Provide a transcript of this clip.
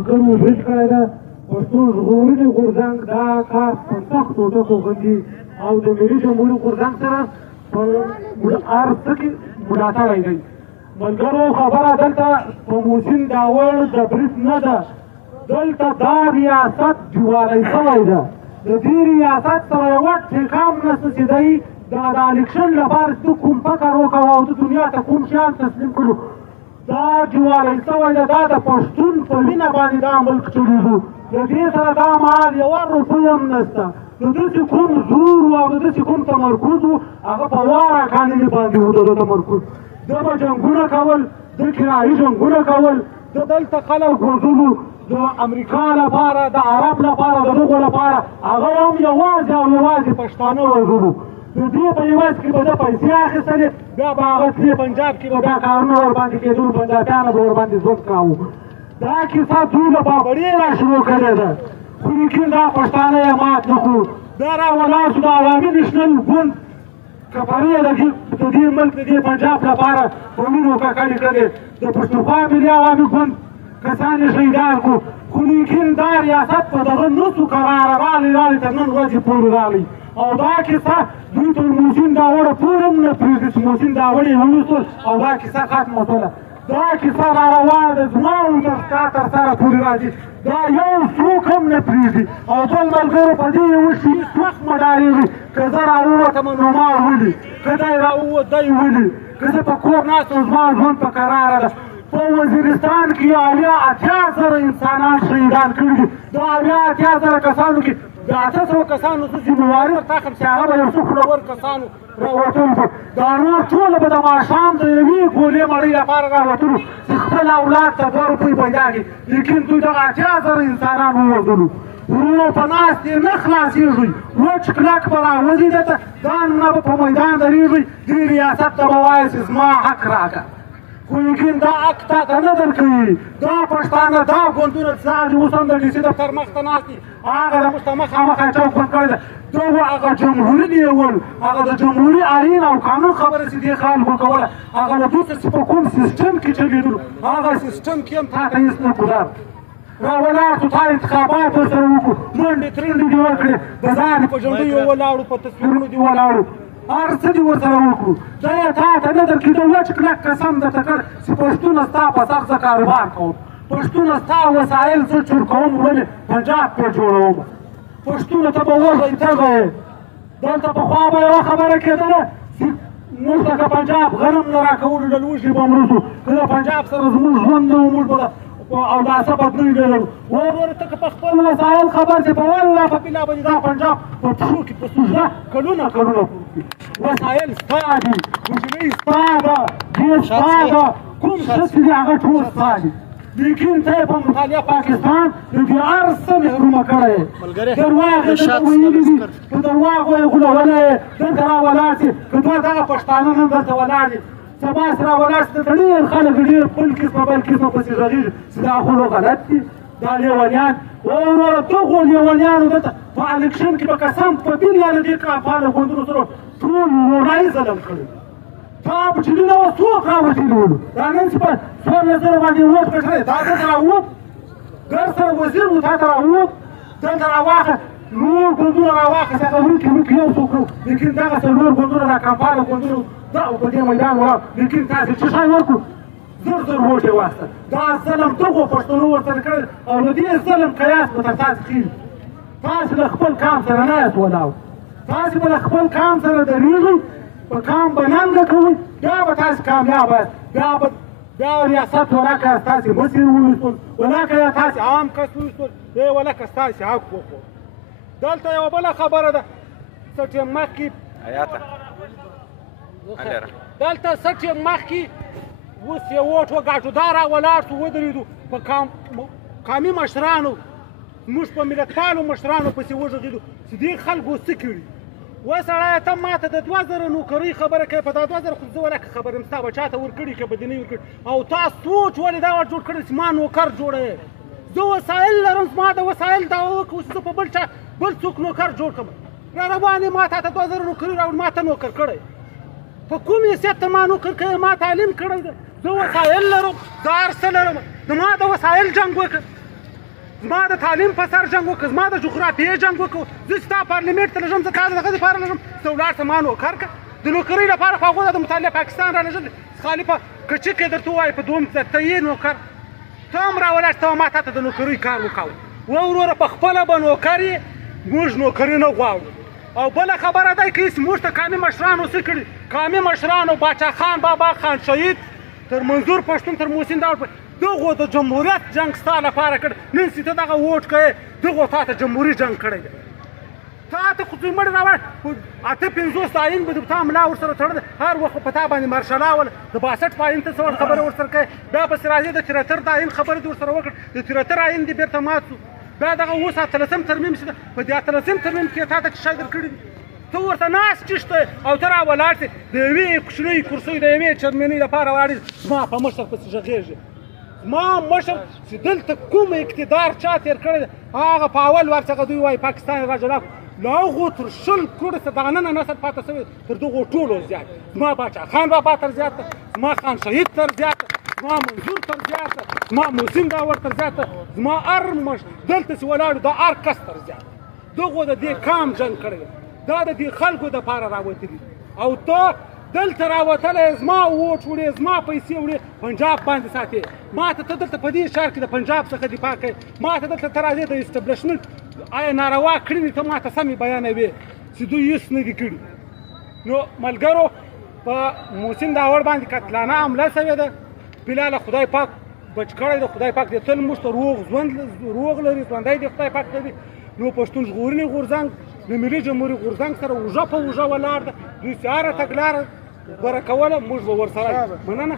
اگر وجود کړی ده پښتون ژغورنې غورځنګ دا کار په سختو ټکو باندې او د ملي جمهوري غورځنګ سره په هر څه کې ملاتړی دی. ملګرو خبره دلته په موسین داول د برید نه ده، دلته دا ریاست جواری شوی ده. د دې ریاست سره یوه ټیکام نشته چې دی دا د الیکشن لپاره ته کوم فکر وکړو او د دنیا ته کوم شیان تسلیم کړو. دا جواری شوی ده، دا د پښتون په وینه باندې دا ملک چلېږو. د دې سره دا مهال یوه روپۍ هم نشته. د ده چې کوم زور و او د ده چې کوم تمرکز و هغه په واره قانوني باندې و. د ده تمرکز ده به جنګونه کول، ده کرایي جنګونه کول، ده دلته خلک ګرځولو د امریکا لپاره، د عرب لپاره، د دغو لپاره. هغه هم یوازې او یوازې پښتانه وژلو. د دې په عوض کې به ده پیسې اخیستلې، بیا به هغه تلې پنجاب کې به بیا کارونه ورباندې کېدل، پنجابیانو به ورباندې ژوند کاوه. دا کیسه دوی له بابړې را شروع کړې ده، خو لیکن دا پښتانه یې مات نه کړو. دا را ولاړ شو د عوامي نېشنل ګوند کفرې د دې ملک د دې پنجاب لپاره په وینو ککړې کړې. د پښتونخوا ملي عوامي ګوند کسان یې شهیدان کړو، خو لیکن دا ریاست په دغه نسو قراره راغلی تر نن ورځې پورې راغلی. او دا کیسه دوی تر موسین داوړه پورې هم نه پرېږدي چې موسین داوړ یې ونیسول او دا کیسه ختمه شوله. دا کیسه را روانه ده، زما او ستا تر سره پورې راځي. دا یو څوک هم نه پرېږدي. او بل ملګرو په دې یوه شي هېڅ وخت مه ډارېږي. که زه را ووتم نو ما ولي، که دی را ووت دی ولي، که زه په کور ناست یم زما ژوند په کراره ده. په وزیرستان کې اویا اتیا زره انسانان شهیدان کړي دي. د اویا اتیا زره کسانو کې د 800 کسانو زه ذمهواري ورته اخلم چې هغه به یو څو خوړور کسانو راوتلو دي. دا نور ټوله به د ماښام د یوې ګولې مړۍ لپاره راوتلو چې خپل اولاد ته 2 روپۍ پیدا کړي. لیکن دوی دغه 80 زره انسانان ووژلو. ورونو په ناست یې نه خلاصېږئ، وچ کلک به راوځي دته، دا نمونه به په میدان درېږئ. دې ریاست ته به وایئ چې زما حق راکړه، خو لیکن دا حق تا ته نه درکوي. دا پښتانه دا ګوندونه چې هغه اوس هم د ډي سي دفتر مخ ته ناست دي، هغه د موږ ته مخامخ یې چوک بند کړی ده. دغو هغه جمهوري نیول، هغه د جمهوري آیین او قانون خبره چې دې خلکو کوله، هغه له دوی چې په کوم سیسټم کې چلېدلو، هغه سیسټم کې هم تا ته هېڅ نه ګذار. را ولاړ شو، تا انتخابات ورسره وکړو، منډې ترنډې دې وکړې، د ځان په جنډیو ولاړو، په تصویرونو دې ولاړو، هر څه دې ورسره وکړو. دا یې تا ته نه درکېده. وچ کلک قسم درته کړ چې پښتونه ستا په سر زه کاروبار کوم، پښتونه ستا وسایل زه چور کوم، ولې پنجاب پرې جوړوم. پښتونه ته به وږی تږی یې. دلته پخوا به یوه خبره کېدله چې موږ ته که پنجاب غنم نه راکولو ډل وشي به مړه شو، که د پنجاب سره زموږ ژوند نه و موږ به او دا څه بدلون ډېرو. وګوره ته که په خپل وسایل خبر چې په والله په بلا به دې دا پنجاب په پښو کې په سجده کلونه پروت دي. وسایل ستا دي، نجلۍ ستا ده، دې ستا ده، کوم څه چې دي هغه ټول ستا دي. لیکن ته یې په مطالعه پاکستان د دې هر څه محرومه کړی یې. درواغ یې درته ویلي دي، په درواغو یې غولولی یې. دلته را ولاړ شي، که دوه دغه پښتانه نن دلته ولاړ دي، سبا چې را ولاړ شي دلته ډېر خلک ډېر بل قسمه بل قسمه پسې غږېږي چې دا خو نو غلط دي، دا لیونیان. وروره دغو لیونیانو دلته په الیکشن کې به قسم په بالله له دې کافانو ګوندونو سره ټول لوړی ظلم کړی. تا په چلونه وه څوک راوتلي ولو؟ دا نن چې په 14,000 باندې ووټ ګټلی، دا دلته راووت، ګر سره وزیر و تا ته راووت، دلته راواخه نور ګوندونه راواخېست، هغه وروکې وروکې یو څوک و. لیکن دغه څلور ګوندونه دا کمپاله ګوندونه دا په دې میدان ولاړ. لیکن تاسې څه شی ورکړو؟ زر ووټ یې واخیستل. دا ظلم دغو پښتنو ورسره کړی او د دې ظلم قیاس به تر تاسې خېږي. تاسې له خپل قام سره نه یاست ولاړ، تاسې به له خپل قام سره درېږئ، په قام به ننګه کوئ، بیا به تاسې کامیاب یاست. بیا ریاست ولکه ستاسې مشر وویستل، ولکه یا تاسې عام کس وویستل، یا ولکه ستاسې حق وخوړ. دلته یوه بله خبره ده، څه ټیم مخکې دلته څه ټیم مخکې اوس یې ووټ وګاټو، دا را ولاړ شو ودرېدو، په قامي مشرانو موږ په ملتپالو مشرانو پسې وغږېدو چې دې خلکو څه کړي. وسړیه ته ما ته د 2000 نوکرۍ خبره کوې، په دا 2000 خو زه ولکه خبر یم ستا به چا ته ورکړي که به دې نه ورکړي. او تا سوچ ولې دا ور جوړ کړی چې ما نوکر جوړوې؟ زه وسایل لرم، زما د وسایل دا وکړو چې زه په بل څوک نوکر جوړ کړم. را روان یې ما تا ته 2000 نوکري راوړ، ما ته نوکر کړی. په کوم حیثیت ته ما نوکر کوې؟ ما تعلیم کړی دی، زه وسایل لرم، زه هر څه لرم، د ما د وسایل جنګ وکړه. زما د تعلیم په سر جنګ وکړه، زما د جغرافیې جنګ وکړه، زه چې ستا پارلیمنټ ته لږم، زه تا د هغه دپاره لږم، ته ولاړ شه ما نوکر کړه. د نوکرۍ لپاره خو هغوی د مطالعه پاکستان را لېږل، خالي په کچک یې درته ووایي په دوم ته یې نوکر، ته هم را ولاړ ته ما تا ته د نوکرۍ کار وکاوه. وروره په خپله به نوکر یې، موږ نوکري نه غواړو. او بله خبره دی که موږ ته قامي مشرانو څه کړي، قامي مشرانو باچا خان بابا خان شهید تر منظور پښتون تر محسن داوړ دغو د جمهوریت جنګ ستا لپاره کړ. نن چې ته دغه ووټ کوې دغو تا ته جمهوري جنګ کړی دی. تا ته خو دوی مړ راوړی 8-50 آیین به تا ملا ورسره تړلی، هر وخت په تا باندې مارشالاول. د 62 په آیین ته څه خبره ورسره کوې، بیا پسې راځې د 73 د آیین خبره دې ورسره وکړه، د 73 آیین دې بېرته مات شو. بیا دغه اوس 18 ترمیم چې ده، په دې 18 ترمیم کې تا ته څه شی درکړي دي، ته ورته ناست چشت او ته را ولاړ شې د یوې کوچنۍ کرسۍ د یوې چرمینۍ لپاره ولاړ یې، زما په مشر پسې غږېږي. زما مشر چې دلته کوم اقتدار چا تېر کړی دی، هغه په اول وار څخه دوی وایي پاکستان راجلا له هغو تر 20 کروړو څخه دغه ننه نسل پاته شوی تر دغو ټولو زیات، زما باچا خان بابا تر زیاته، زما خان شهید تر زیاته، زما منظور تر زیاته، زما محسن داوړ تر زیاته، زما هر دلته چې ولاړو د هر کس تر زیاته. دغو د دې قام جنګ کړی دی، دا د دې خلکو دپاره راوتلي او ته دلته راوتلی زما ووټ وړې، زما پیسې وړې، پنجاب باندې ساتې. ما ته ته دلته په دې ښار کې د پنجاب څخه دفاع کوې، ما ته دلته ته راځې د اسټبلشمنټ آیا ناروا کړنې ته ما ته سمې بیانوې چې دوی هېڅ نه دي کړي. نو ملګرو په محسن داوړ باندې قتلانه حمله شوې ده. فلحاله خدای پاک بچ کړی دی، خدای پاک دې تل موږ ته روغ لري، ژوندی دی خدای پاک لري. نو پښتون ژغورنې غورځنګ د ملي جمهوري غورځنګ سره اوږه په اوږه ولاړ ده. دوی چې هره تګلاره غوره کوله موږ به ورسره مننه.